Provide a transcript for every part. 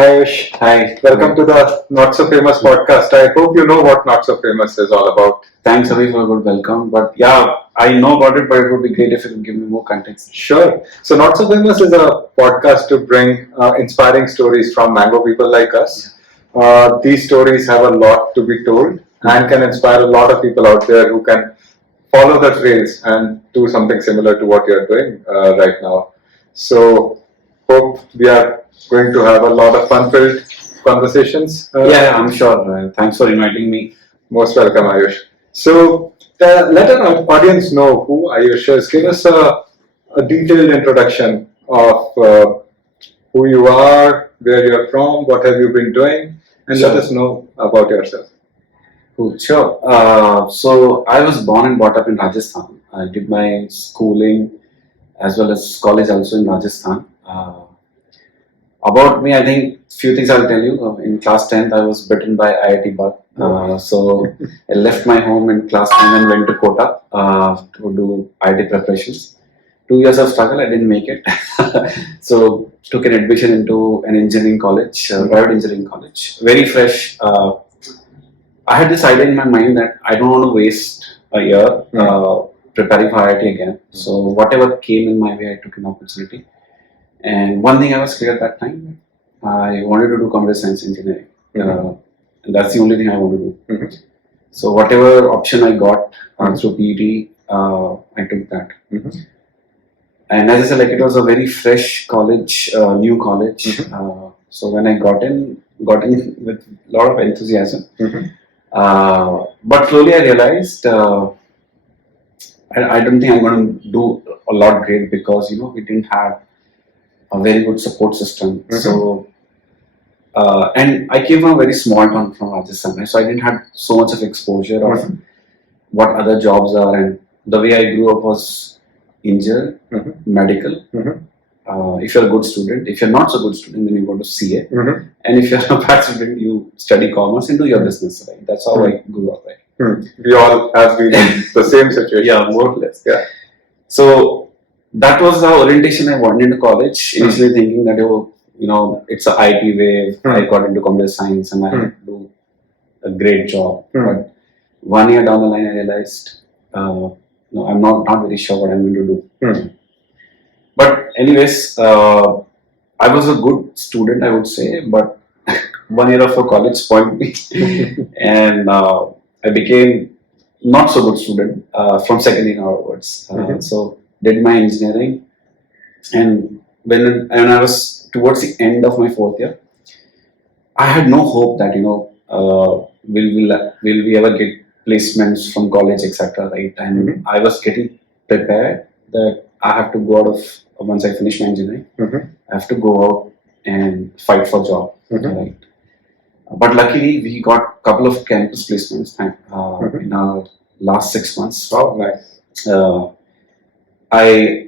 Hi Ayush. Hi. Welcome to the Not So Famous podcast. I hope you know what Not So Famous is all about. Thanks, Avi, for a good welcome. But yeah, I know about it, but it would be great if you could give me more context. Sure. So Not So Famous is a podcast to bring inspiring stories from mango people like us. These stories have a lot to be told and can inspire a lot of people out there who can follow the trails and do something similar to what you're doing right now. So hope we are going to have a lot of fun-filled conversations. Yeah, I'm sure. Thanks for inviting me. Most welcome, Ayush. So, let our audience know who Ayush is. Give us a detailed introduction of who you are, where you're from, what have you been doing, and let us know about yourself. Cool. Sure. So I was born and brought up in Rajasthan. I did my schooling as well as college also in Rajasthan. About me, I think few things I'll tell you. In class 10th, I was bitten by IIT bug. So I left my home in class 10 and went to Kota to do IIT preparations. 2 years of struggle, I didn't make it. So took an admission into an engineering college, private engineering college. Very fresh. I had this idea in my mind that I don't want to waste a year preparing for IIT again. So whatever came in my way, I took an opportunity. And one thing I was clear at that time, I wanted to do computer science engineering. And that's the only thing I want to do. So whatever option I got through PET, I took that. And as I said, like it was a very fresh college, new college. So when I got in with a lot of enthusiasm. But slowly I realized I don't think I'm going to do a lot great because we didn't have a very good support system. So and I came from a very small town from Rajasthan, so I didn't have so much of exposure of what other jobs are, and the way I grew up was engineer, medical. If you're a good student, if you're not so good student, then you go to CA, and if you're a bad student, you study commerce and do your business. Right? That's how I grew up. Right? We all have been in the same situation. Yeah, more or less. Yeah. So that was the orientation I wanted into college. Initially thinking that it's an IT wave. I got into computer science and I had to do a great job. But 1 year down the line, I realized no, I'm not very sure what I'm going to do. But anyways, I was a good student, I would say. But 1 year of a college spoiled me, and I became not so good student from second year onwards. So did my engineering, and when I was towards the end of my fourth year, I had no hope that will we ever get placements from college, etc. Right? And I was getting prepared that I have to go out of once I finish my engineering. I have to go out and fight for job. Right? But luckily, we got a couple of campus placements in our last 6 months. Oh, nice. I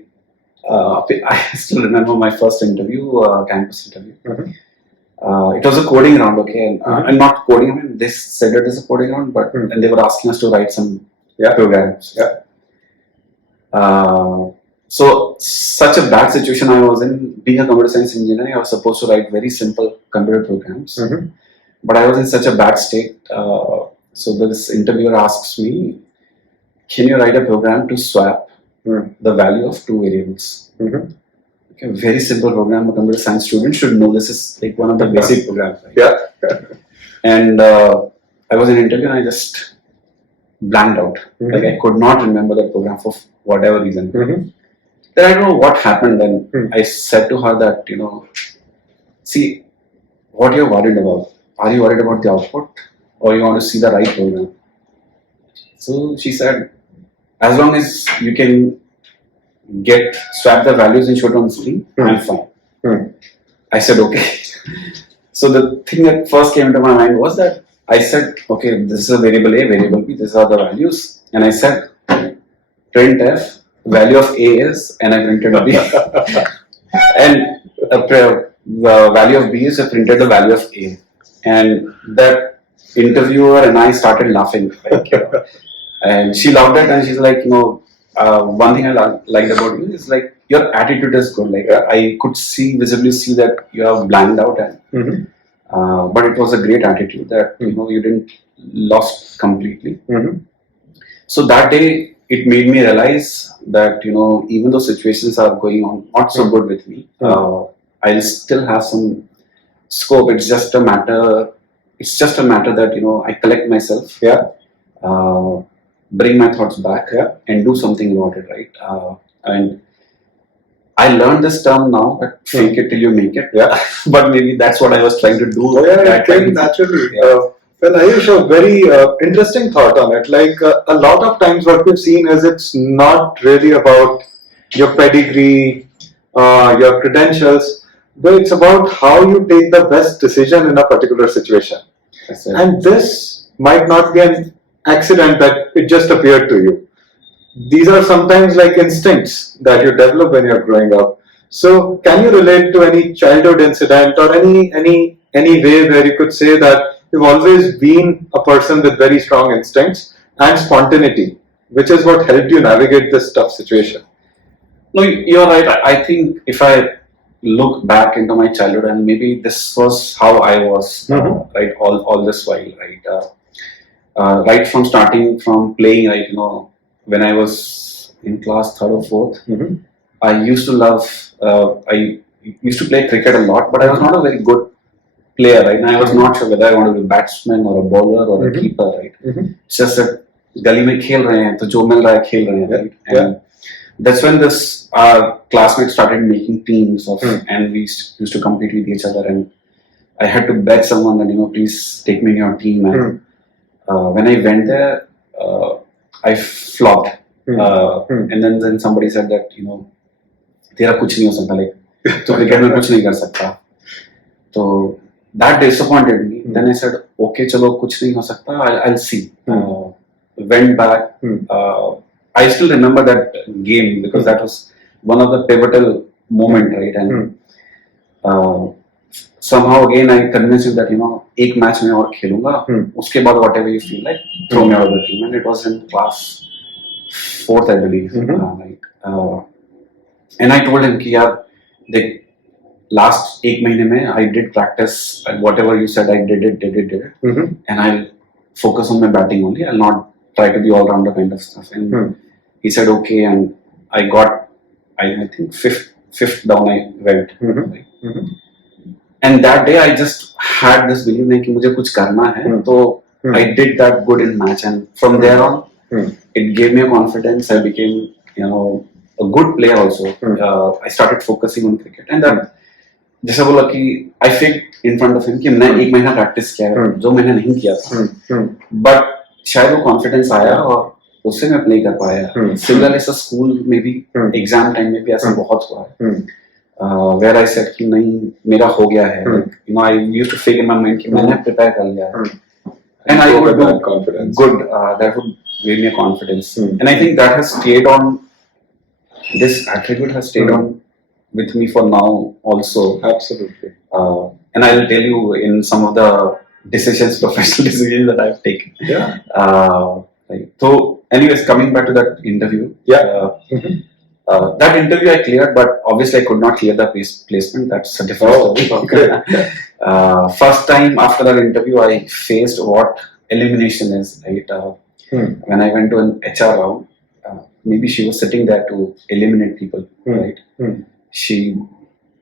still remember my first interview, campus interview. It was a coding round, okay, and not coding. I mean, they said it is a coding round, but and they were asking us to write some programs. So such a bad situation I was in. Being a computer science engineer, I was supposed to write very simple computer programs, but I was in such a bad state. So this interviewer asks me, "Can you write a program to swap the value of two variables?" Okay, very simple program. A computer science student should know. This is like one of the basic programs. Right? And I was in an interview and I just blanked out. Like I could not remember the program for whatever reason. Then I don't know what happened. Then I said to her that see, what you're worried about. Are you worried about the output, or you want to see the right program? So she said, as long as you can swap the values and show it on the screen, I'm fine. I said, okay. So the thing that first came into my mind was that I said, okay, this is a variable A, variable B, these are the values. And I said, printf, value of A is, and I printed B. And the value of B is, I printed the value of A. And that interviewer and I started laughing. And she loved it, and she's like, one thing I liked about you is like your attitude is good. Like I could visibly see that you have blanked out, and but it was a great attitude that you didn't lost completely. So that day it made me realize that even though situations are going on not so good with me, I'll still have some scope. It's just a matter. It's just a matter that I collect myself, bring my thoughts back, and do something about it, right? And I learned this term now, that fake it till you make it. But maybe that's what I was trying to do. Oh, yeah, it came naturally. Well, Ayush, a very interesting thought on it. Like a lot of times, what we've seen is it's not really about your pedigree, your credentials, but it's about how you take the best decision in a particular situation. And this might not be an accident that it just appeared to you. These are sometimes like instincts that you develop when you're growing up. So, can you relate to any childhood incident or any way where you could say that you've always been a person with very strong instincts and spontaneity, which is what helped you navigate this tough situation? No, you're right. I think if I look back into my childhood, and maybe this was how I was, right, all this while, right, right from starting from playing, right, when I was in class 3rd or 4th, I used to love. I used to play cricket a lot, but I was not a very good player, right? And I was not sure whether I want to be a batsman or a bowler or a keeper, right? It's just that गली में खेल रहे हैं तो जो मिल रहा है खेल रहे हैं, right? And that's when our classmates started making teams of, and we used to compete with each other, and I had to beg someone that please take me in your team. And when I went there, I flopped, and then somebody said that तेरा कुछ नहीं हो सकता, like तो cricket में कुछ नहीं कर सकता. तो that disappointed me. Then I said, okay, चलो कुछ नहीं हो सकता, I'll see. Went back. I still remember that game because that was one of the pivotal moment, right? And somehow again I convinced him that एक match में और खेलूंगा, उसके बाद whatever you feel like, throw me out of the team. And it was in class 4th, I believe, right? And I told him कि यार देख last 1 महीने में I did practice and whatever you said I did it, and I'll focus on my batting only. I'll not try to be all-rounder kind of stuff. And he said okay, and I got, I think fifth down I went. Right? And that day I just had this belief that मुझे कुछ करना है, तो I did that good in match, and from there on it gave me a confidence. I became a good player also. I started focusing on cricket, and that जैसे बोला कि I faked in front of him कि मैं 1 महीना practice किया है जो मैंने नहीं किया था, बट शायद वो कॉन्फिडेंस आया और उससे मैं प्ले कर पाया. सिमिलरली स्कूल में भी एग्जाम टाइम में भी ऐसा बहुत हुआ है, where I said कि नहीं मेरा हो गया है. I used to fake in my mind कि मैंने प्रिपेयर कर लिया है, and I would do confidence. Good. That would give me a confidence, and I think that has stayed on. This attribute has stayed on with me for now also. Absolutely. And I'll tell you in some of the professional decisions that I've taken. Yeah. Right. So, anyways, coming back to that interview. Yeah. That interview I cleared, but obviously I could not clear the placement. That's a different story. Okay. First time after that interview, I faced what elimination is. Right. When I went to an HR round, maybe she was sitting there to eliminate people. Right. She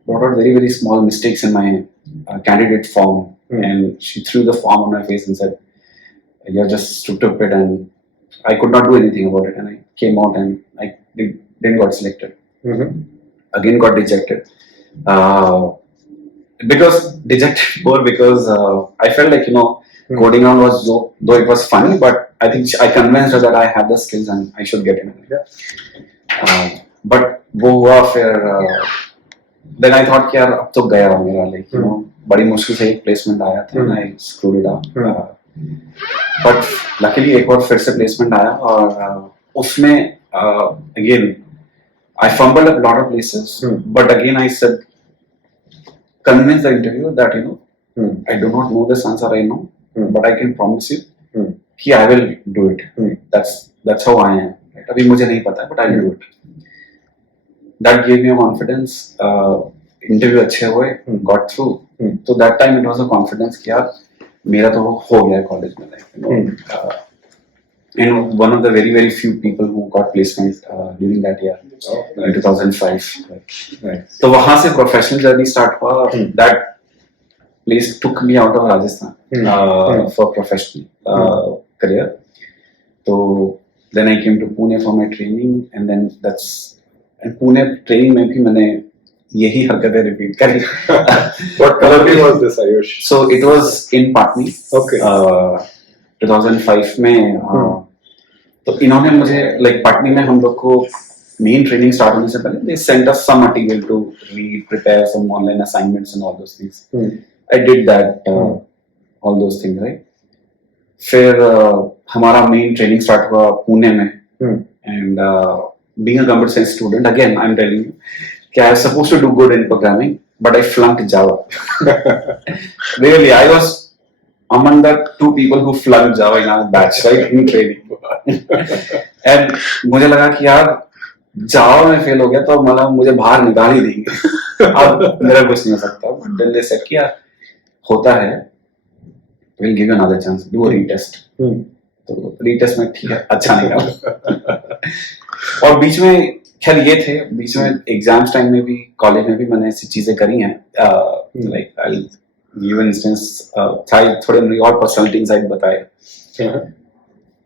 brought out very, very small mistakes in my candidate form, and she threw the form on my face and said, "You're just stupid," and I could not do anything about it. And I came out and I didn't got selected. Again, got dejected. Because I felt like coding on was though it was funny, but I think I convinced her that I have the skills and I should get in. But वो हुआ फिर then I thought कि यार अब तो गया मेरा, like बड़ी मुश्किल से एक placement आया था, and I screwed it up. But luckily एक और फिर से placement आया, और उसमें again I fumbled a lot of places, but again I said, convince the interviewer that I do not know this answer I know, but I can promise you कि I will do it. That's how I am. Right? अभी मुझे नहीं पता, but I will do it. that gave me a confidence. Interview अच्छे हुए, got through. So that time it was a confidence कि यार मेरा तो हो गया कॉलेज में, like, and one of the very few people who got placement during that year, in 2005. Right. तो वहाँ से professional journey start हुआ. That place took me out of Rajasthan for professional career. So then I came to Pune for my training, and then and Pune training में भी मैंने यही हरकतें repeat करी. What colony was this, Ayush? So it was in Patni. Okay. 2005 में तो इन्होंने मुझे like पटनी में हम लोग को मेन ट्रेनिंग स्टार्ट होने से पहले they sent us some material to read, prepare some online assignments and all those things. I did that, all those things, right? फिर हमारा मेन ट्रेनिंग स्टार्ट हुआ पुणे में, and being a computer science student, again I'm telling you कि I was supposed to do good in programming, but I flunked Java. Really, I was among the 2 people who flunked Java in our batch, right, in training. And मुझे लगा कि यार जावा में fail हो गया तो मतलब मुझे बाहर निकाल ही देंगे, अब मेरा कुछ नहीं हो सकता. But then they said कि यार होता है, we'll give you another chance, do a retest. तो retest में ठीक है, अच्छा निकाला. और बीच में खैर ये थे, बीच में एग्जाम्स टाइम में भी कॉलेज में भी मैंने ऐसी चीजें करी हैं. लाइक आई गिव इंस्टेंस, थोड़े मेरी और पर्सनैलिटी इनसाइट बताए.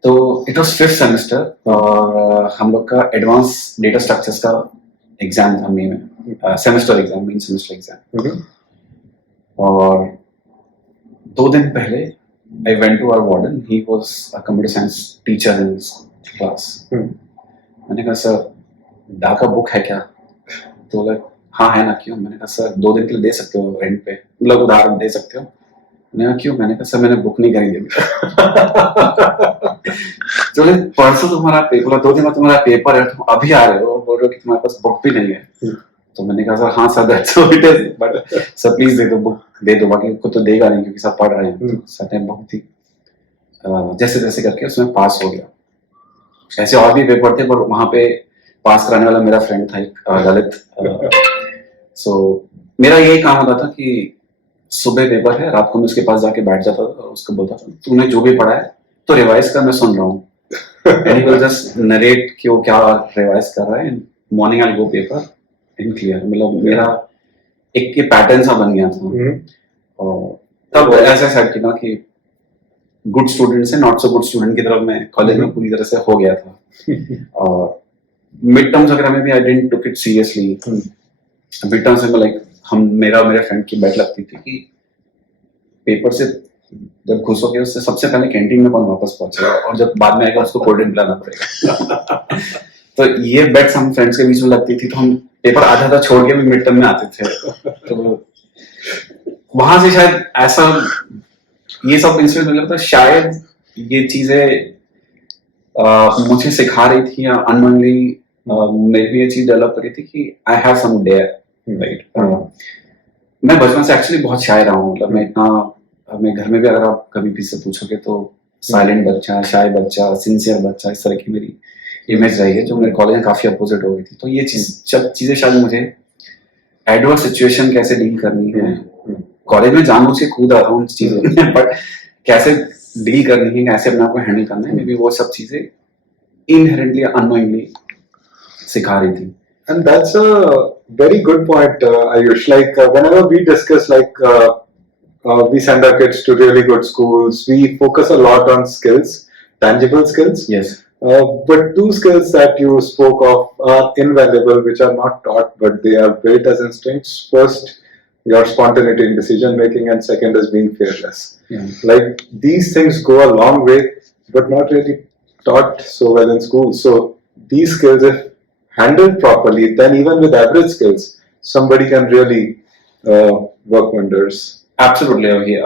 तो इट वाज 5th सेमेस्टर और हम लोग का एडवांस डेटा स्ट्रक्चर्स का एग्जाम था मई में, semester exam, main semester exam. और 2 दिन पहले I went to our warden, he was a computer science teacher in class. मैंने कहा सर डा का बुक है क्या? तो बोला हाँ है ना, क्यों? मैंने कहा सर 2 दिन के लिए दे सकते हो रेंट पे, मतलब उधार दे सकते हो? मैंने कहा क्यों? मैंने कहा सर मैंने बुक नहीं खरीदी. तो परसों तुम्हारा पेपर, 2 दिन में तुम्हारा पेपर है, तुम अभी आ रहे हो बोल रहे हो कि तुम्हारे पास बुक भी नहीं है. तो मैंने कहा सर हाँ sir that's what it is, but sir please दे दो, बुक दे दो, बाकी को तो देगा नहीं क्योंकि सब पढ़ रहे हैं. सर ने बहुत ही जैसे तैसे करके उसमें पास हो गया. ऐसे और भी पेपर थे पर वहां पे पास कराने वाला मेरा फ्रेंड था एक ललित. सो मेरा यही काम होता था कि सुबह पेपर है, रात को मैं उसके पास जाके बैठ जाता था और उसको बोलता था तूने जो भी पढ़ा है तो रिवाइज कर, मैं सुन रहा हूँ. And he will just narrate कि वो क्या रिवाइज कर रहा है. And morning I go paper in clear. मतलब मेरा एक ये पैटर्न सा बन गया था. और तब ऐसा सेट किया कि गुड स्टूडेंट से नॉट सो गुड स्टूडेंट की तरफ मैं कॉलेज में पूरी तरह से हो गया था. और मिड टर्म्स वगैरह में भी I didn't took it seriously. Mid terms में लाइक मेरे फ्रेंड की बैठ लगती थी कि पेपर से जब घुसोगे उससे सबसे पहले कैंटीन में कौन वापस पहुंचेगा और जब बाद में आएगा उसको कोल्ड ड्रिंक पिलाना पड़ेगा. तो ये बेट्स हम फ्रेंड्स के बीच में लगती थी. तो हम पेपर आधा आधा छोड़ के भी मिड टर्म में आते थे. तो वहां से शायद ऐसा ये सब इंसिडेंट मिला था. शायद ये चीजें मुझे सिखा रही थी या अननोइंगली मैं भी ये चीज डेवलप करी थी कि I have some dare, right. मैं बचपन से एक्चुअली बहुत शाय रहा हूँ. मतलब मैं इतना, मैं घर में भी अगर आप कभी भी से पूछोगे तो साइलेंट बच्चा, शाय बच्चा, सिंसियर बच्चा, इस तरह की मेरी इमेज रही है जो मेरे कॉलेज में काफी अपोजिट हो गई थी. तो ये चीजें शायद मुझे एडवर्स सिचुएशन कैसे डील करनी है, कॉलेज में जानबूझ के कूद आता हूँ चीजों में, बट कैसे डील करनी है, कैसे अपने आप को हैंडल करना है, मे बी वो सब चीजें इनहेरेंटली अननोइंगली सिखा रही थी. And that's a very good point, Ayush. Like whenever we discuss, like we send our kids to really good schools, we focus a lot on skills, tangible skills. Yes. But 2 skills that you spoke of are invaluable, which are not taught, but they are built as instincts. First, your spontaneity in decision making, and second is being fearless. Yeah. Like these things go a long way, but not really taught so well in school. So these skills, if handled properly, then even with average skills, somebody can really work wonders. Absolutely. Okay.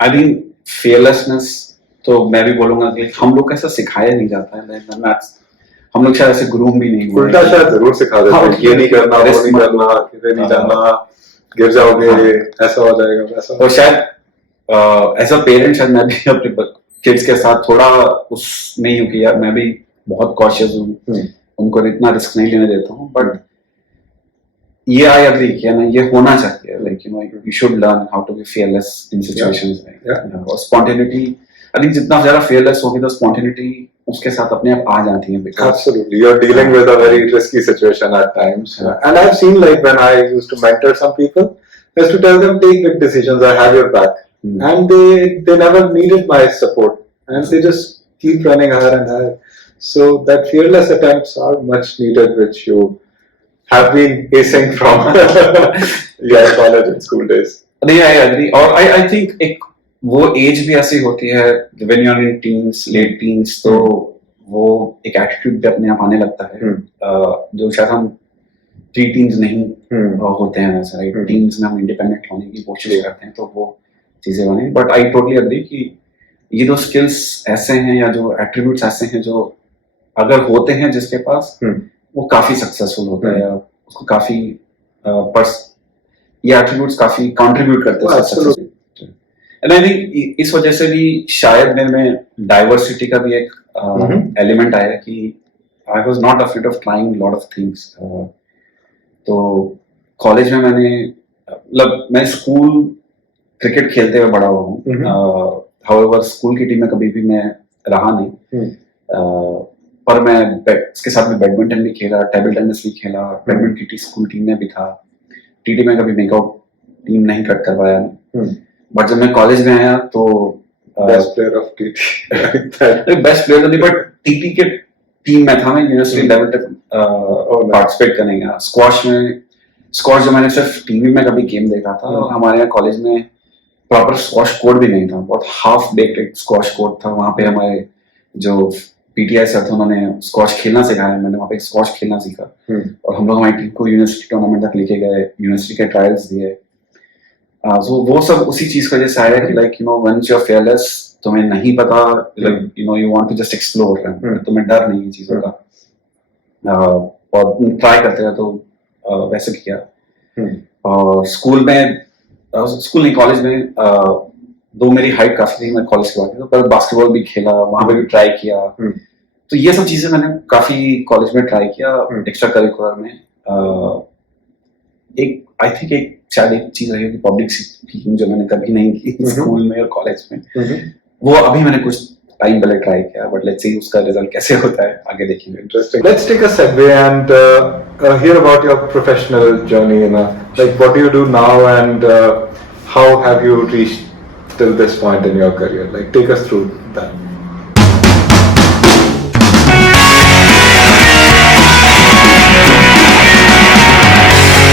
I think fearlessness, तो मैं भी बोलूंगा कि हम लोग कैसा सिखाया नहीं जाता है. हम लोग शायद ऐसे ग्रूम भी नहीं हुए. उल्टा शायद जरूर सिखा देते हैं, ये नहीं करना, वो नहीं करना, किधर नहीं जाना, गिर जाओगे, ऐसा हो जाएगा, वैसा. और शायद एज अ पेरेंट शायद मैं भी अपने किड्स के साथ थोड़ा उसमें ही हूँ कि यार मैं भी बहुत कॉशियस हूँ, उनको इतना रिस्क नहीं लेने देता हूँ. बट ये आई एग्री किया ना, ये होना चाहिए, like you should learn how to be fearless in situations में, और स्पॉन्टेनिटी, आई थिंक जितना ज्यादा fearless होगी तो स्पॉन्टेनिटी उसके साथ अपने आप आ जाती है, because Absolutely, you're dealing with a very risky situation at times, and I've seen, like, when I used to mentor some people, I used to tell them, take big decisions, I have your back, and they never needed my support, and they just keep running higher and higher. So that fearless attempts are much needed, which you have been acing from your college and school days. नहीं, I agree, और I think एक वो as भी ऐसी होती है when you are in teens, late teens, तो वो एक एटीट्यूड भी अपने आप आने लगता है, जो शायद हम प्री टीन्स नहीं होते हैं वैसे, राइट? टीन्स में हम इंडिपेंडेंट होने की कोशिश करते हैं, तो वो चीजें बने, बट आई टोटली अग्री कि ये जो स्किल्स ऐसे हैं या जो एट्रीब्यूट्स ऐसे हैं जो अगर होते हैं जिसके पास, वो काफी सक्सेसफुल होता है, या उसको काफी ये एट्रीब्यूट्स काफी कंट्रीब्यूट करते हैं सक्सेस। एंड आई थिंक इस वजह से भी शायद मेरे में डाइवर्सिटी का भी एक एलिमेंट आया कि I was not afraid of trying lot of things. तो कॉलेज में मतलब मैं स्कूल क्रिकेट खेलते हुए बड़ा हुआ हूँ, हाउएवर स्कूल की टीम में कभी भी मैं रहा नहीं, पर मैं इसके साथ में बैडमिंटन भी खेला, टेबल टेनिस भी खेला, बैडमिंटन की स्कूल टीम में भी था, टीटी में कभी मेकआउट टीम नहीं कट करवाया, बट जब मैं कॉलेज में आया तो best player of TT, best player नहीं, बट टीटी के टीम में था, मैं यूनिवर्सिटी लेवल तक पार्टिसिपेट करने गया। स्क्वॉश जो मैंने सिर्फ टीवी में कभी गेम देखा था, और हमारे यहाँ कॉलेज में प्रॉपर स्क्वॉश कोर्ट भी नहीं था, बहुत हाफ बेक्ड स्क्वॉश कोर्ट था। वहाँ पे हमारे जो पीटीआई सर थे, उन्होंने स्क्वॉश खेलना सिखाया, मैंने वहाँ पे स्क्वॉश खेलना सीखा, और हम लोग हमारी टीम को यूनिवर्सिटी टूर्नामेंट तक लेके गए, यूनिवर्सिटी के ट्रायल्स दिए। सो वो सब उसी चीज की वजह से आया कि like once you are fearless, तुम्हें नहीं पता, like you want to just explore, तुम्हें डर नहीं है चीजों का, और ट्राई करते रहे, तो वैसे किया। और स्कूल नहीं, कॉलेज में दो मेरी हाइट काफी थी, मैं कॉलेज के बाद, पर बास्केटबॉल भी खेला, वहां पे भी ट्राई किया। तो ये सब चीजें मैंने काफी कॉलेज में ट्राई किया, एक्स्ट्रा करिकुलर में। एक आई थिंक शायद एक चीज रही होगी, पब्लिक स्पीकिंग, जो मैंने कभी नहीं की स्कूल में और कॉलेज में, वो अभी मैंने कुछ टाइम पहले ट्राई किया, बट लेट्स सी उसका रिजल्ट कैसे होता है, आगे देखेंगे। Interesting. Let's take a segue and hear about your professional journey. Like, what do you do now, and how have you reached till this point in your career? Like, take us through that.